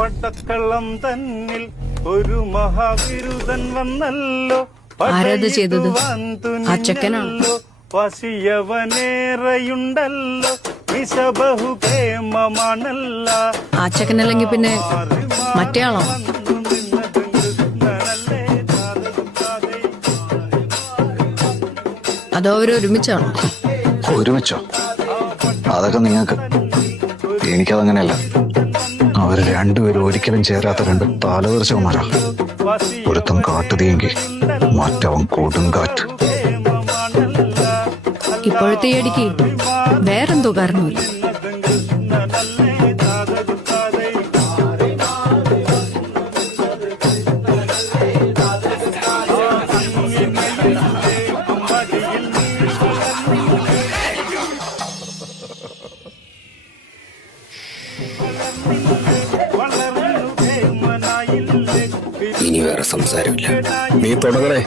പടക്കളം തന്നിൽ ഒരു മഹാവിരുദൻ വന്നല്ലോ. ആരാത് ചെയ്തത്? ആ ചെക്കനാണോ? വസിയവനേറെയുണ്ടല്ലോ, ബഹുപ്രേമമാണല്ല. ആ ചെക്കനല്ലെങ്കിൽ പിന്നെ മറ്റേ ആളോ? അതോ അവര് ഒരുമിച്ചാണോ? ഒരുമിച്ചോ? അതൊക്കെ നിങ്ങൾക്ക്. എനിക്കതങ്ങനെയല്ല. അവര് രണ്ടുപേരും ഒരിക്കലും ചേരാത്ത രണ്ട് തലതെറിച്ചവന്മാരാ. ഒരുത്തം കാട്ടുതീയെങ്കിൽ മറ്റവൻ കൊടുങ്കാറ്റ്. ഇപ്പോഴത്തെ ഈ അടിക്ക് വേറെന്തോ കാരണമില്ല. ഇനി വേറെ സംസാരമില്ല. നീ തുടങ്ങണേ.